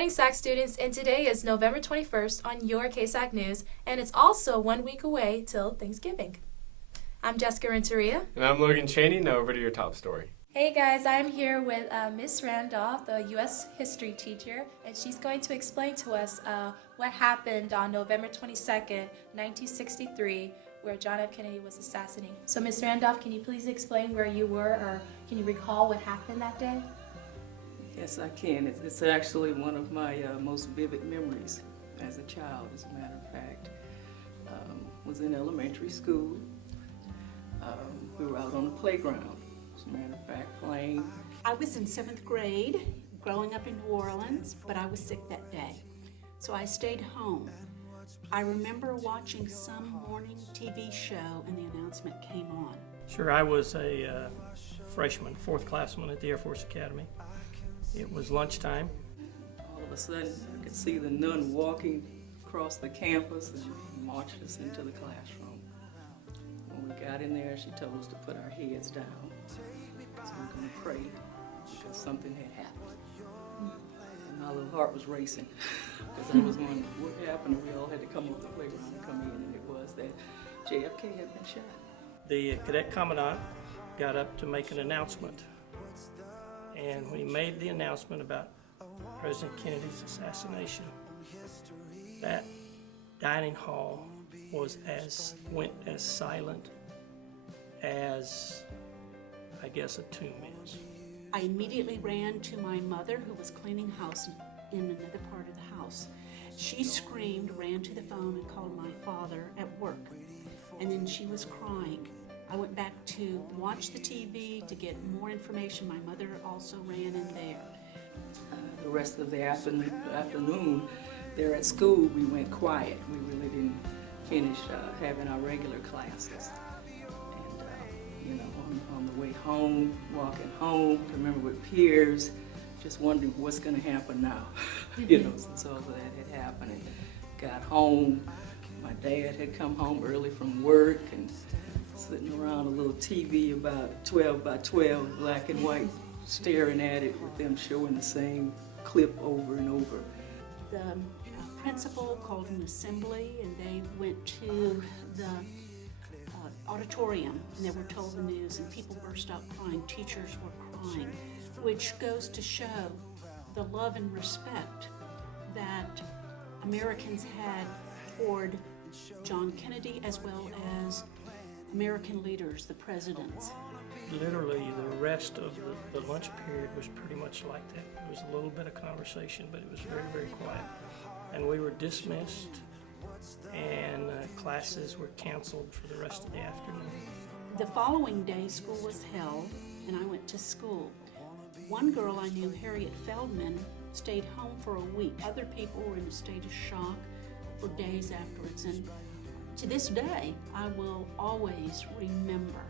morning, SAC students, and today is November 21st on your KSAC News, and it's also 1 week away till Thanksgiving. I'm Jessica Renteria. And I'm Logan Cheney. Now over to your top story. Hey guys, I'm here with Miss Randolph, the U.S. history teacher, and she's going to explain to us what happened on November 22nd, 1963, where John F. Kennedy was assassinated. So Miss Randolph, can you please explain where you were, or can you recall what happened that day? Yes, I can. It's actually one of my most vivid memories as a child, as a matter of fact. Was in elementary school. We were out on the playground, as a matter of fact, playing. I was in 7th grade, growing up in New Orleans, but I was sick that day, so I stayed home. I remember watching some morning TV show and the announcement came on. Sure, I was a freshman, 4th classman at the Air Force Academy. It was lunchtime. All of a sudden, I could see the nun walking across the campus and marched us into the classroom. When we got in there, she told us to put our heads down. So we're going to pray because something had happened. And my little heart was racing because I was wondering what happened, and we all had to come off the playground and come in, and it was that JFK had been shot. The cadet commandant got up to make an announcement. And when he made the announcement about President Kennedy's assassination, that dining hall went as silent as, I guess, a tomb is. I immediately ran to my mother, who was cleaning house in another part of the house. She screamed, ran to the phone, and called my father at work. And then she was crying. I went back to watch the TV to get more information. My mother also ran in there. The rest of the afternoon there at school, we went quiet. We really didn't finish having our regular classes. And, on the way home, walking home, I remember with peers, just wondering what's going to happen now. Since all of that had happened. And got home, my dad had come home early from work and sitting around a little TV about 12 by 12, black and white, staring at it with them showing the same clip over and over. The principal called an assembly, and they went to the auditorium, and they were told the news, and people burst out crying. Teachers were crying, which goes to show the love and respect that Americans had toward John Kennedy, as well as American leaders, the presidents. Literally, the rest of the lunch period was pretty much like that. There was a little bit of conversation, but it was very, very quiet. And we were dismissed, and classes were canceled for the rest of the afternoon. The following day, school was held, and I went to school. One girl I knew, Harriet Feldman, stayed home for a week. Other people were in a state of shock for days afterwards. And to this day, I will always remember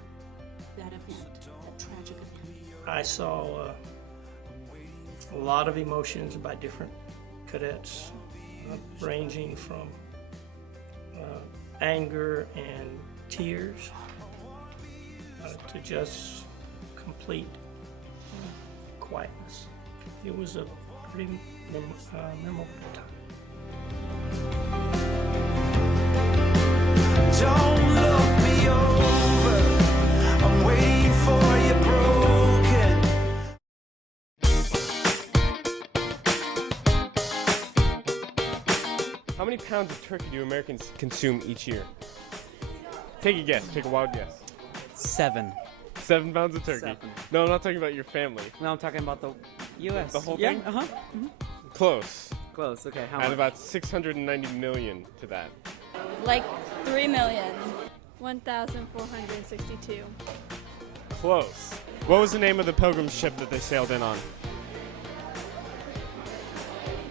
that event, that tragic event. I saw a lot of emotions by different cadets, ranging from anger and tears to just complete quietness. It was a pretty memorable time. Don't look me over, I'm waiting for you broken. How many pounds of turkey do Americans consume each year? Take a guess. Take a wild guess. 7. 7 pounds of turkey. 7. No, I'm not talking about your family. No, I'm talking about the U.S. The whole yeah, thing? Uh-huh. Mm-hmm. Close. Close, okay. How Add much? about 690 million to that. Like 3,001,462. Close. What was the name of the pilgrim ship that they sailed in on?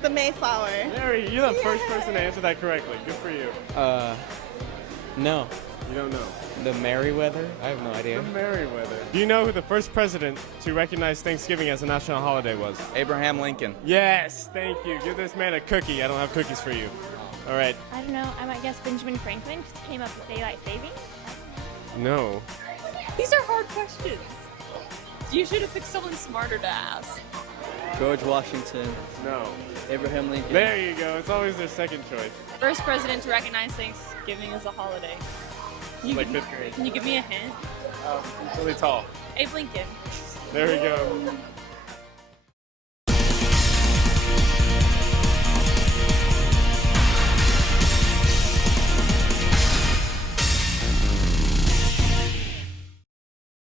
The Mayflower. Mary, you're the first person to answer that correctly. Good for you. No. You don't know. The Merriweather? I have no idea. The Merriweather. Do you know who the first president to recognize Thanksgiving as a national holiday was? Abraham Lincoln. Yes, thank you. Give this man a cookie. I don't have cookies for you. All right. I don't know. I might guess Benjamin Franklin just came up with daylight saving. No. These are hard questions. You should have picked someone smarter to ask. George Washington. No. Abraham Lincoln. There you go. It's always their second choice. First president to recognize Thanksgiving as a holiday. Like 5th grade. Can you give me a hint? It's really tall. Abe Lincoln. There we go.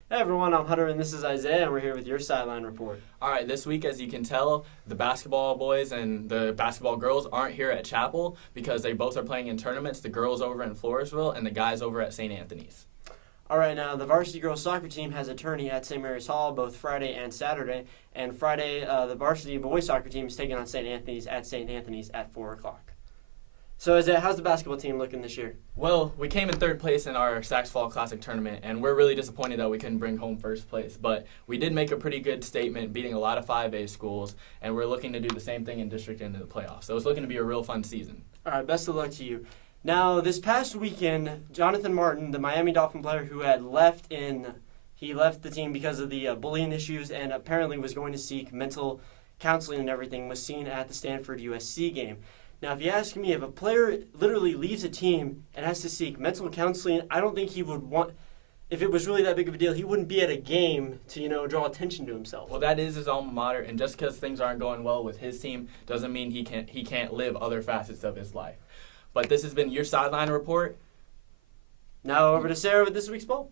Hey everyone, I'm Hunter and this is Isaiah and we're here with your Sideline Report. All right, this week, as you can tell, the basketball boys and the basketball girls aren't here at Chapel because they both are playing in tournaments, the girls over in Floresville and the guys over at St. Anthony's. All right, now the varsity girls soccer team has a tourney at St. Mary's Hall both Friday and Saturday. And Friday, the varsity boys soccer team is taking on St. Anthony's at 4 o'clock. So Isaiah, how's the basketball team looking this year? Well, we came in 3rd place in our Saks Fall Classic tournament, and we're really disappointed that we couldn't bring home 1st place. But we did make a pretty good statement, beating a lot of 5A schools, and we're looking to do the same thing in district into the playoffs. So it's looking to be a real fun season. All right, best of luck to you. Now, this past weekend, Jonathan Martin, the Miami Dolphin player who had left the team because of the bullying issues and apparently was going to seek mental counseling and everything, was seen at the Stanford USC game. Now, if you ask me, if a player literally leaves a team and has to seek mental counseling, I don't think he would want, if it was really that big of a deal, he wouldn't be at a game to, draw attention to himself. Well, that is his alma mater, and just because things aren't going well with his team doesn't mean he can't live other facets of his life. But this has been your Sideline Report. Now over to Sarah with this week's poll.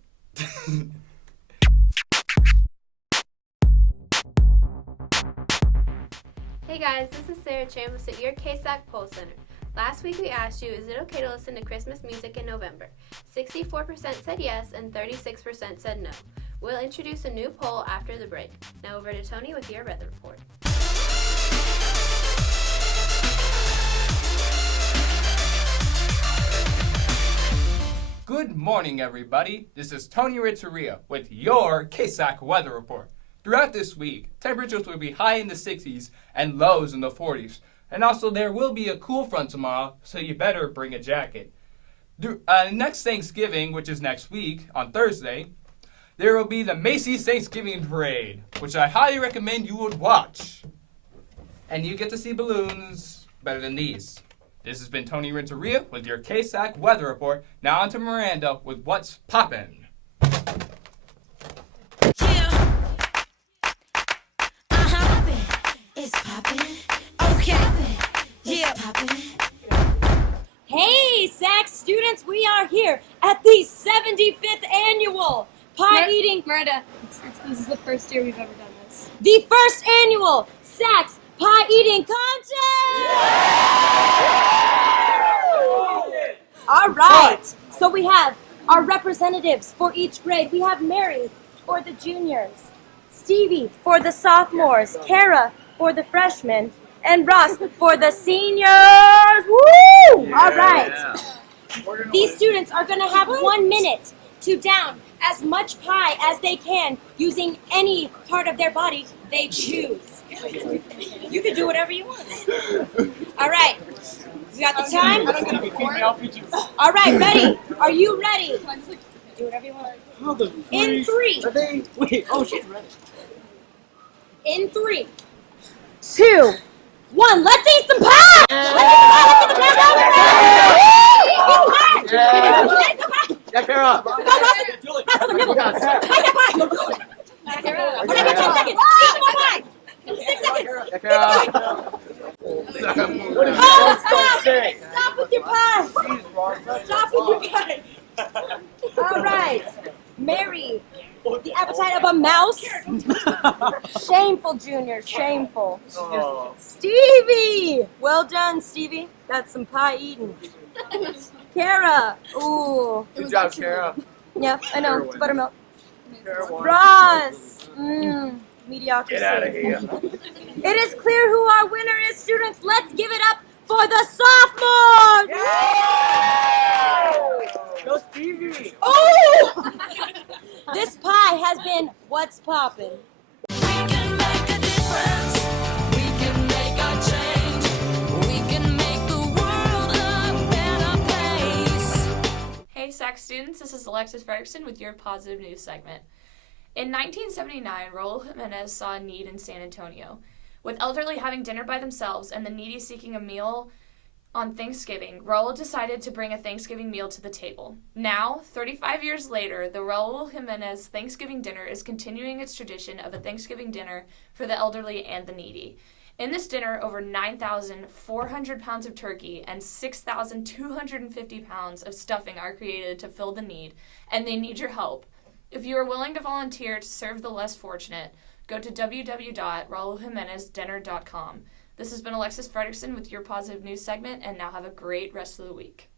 Hey guys, this is Sarah Chambliss at your KSAC Poll Center. Last week we asked you, is it okay to listen to Christmas music in November? 64% said yes and 36% said no. We'll introduce a new poll after the break. Now over to Tony with your weather report. Good morning, everybody. This is Tony Ritteria with your KSAC weather report. Throughout this week, temperatures will be high in the 60s and lows in the 40s. And also, there will be a cool front tomorrow, so you better bring a jacket. Next Thanksgiving, which is next week, on Thursday, there will be the Macy's Thanksgiving Parade, which I highly recommend you would watch. And you get to see balloons better than these. This has been Tony Renteria with your KSAC weather report. Now on to Miranda with What's Poppin'. It's poppin'. Okay. Yeah. Hey, SAC students, we are here at the 75th annual pie eating. Miranda, this is the first year we've ever done this. The first annual SAC's pie eating contest. All right. So we have our representatives for each grade. We have Mary for the juniors, Stevie for the sophomores, Kara for the freshmen, and Ross for the seniors. Woo! All right. These students are going to have 1 minute to down as much pie as they can using any part of their body they choose. You can do whatever you want. All right. We got the time? All right, ready? Are you ready? Do whatever you want. In 3. Wait, oh, she's ready. In 3, 2, 1. Let's eat some pie! Let's eat some pie! Yeah, Kara. Go, Ross. Pass the nibble. Bite that pie. Okay, 10 seconds. Eat some more pie. 6 seconds. Yeah, Kara. Oh, stop! Stop with your pie! Stop with your pie! All right, Mary, the appetite of a mouse. Shameful, Junior, shameful. Oh. Stevie! Well done, Stevie. That's some pie eating. Kara, ooh. Good job, Kara. Yeah, I know, it's buttermilk. Ross, mediocrity. Get out of here. It is clear who our winner is, students. Let's give it up for the sophomores! Go Stevie! Oh! This pie has been What's Poppin'. We can make a difference. We can make a change. We can make the world a better place. Hey SAC students, this is Alexis Ferguson with your Positive News segment. In 1979, Raul Jimenez saw a need in San Antonio. With elderly having dinner by themselves and the needy seeking a meal on Thanksgiving, Raul decided to bring a Thanksgiving meal to the table. Now, 35 years later, the Raul Jimenez Thanksgiving dinner is continuing its tradition of a Thanksgiving dinner for the elderly and the needy. In this dinner, over 9,400 pounds of turkey and 6,250 pounds of stuffing are created to fill the need, and they need your help. If you are willing to volunteer to serve the less fortunate, go to www.rauljimenezdinner.com. This has been Alexis Frederickson with your Positive News segment, and now have a great rest of the week.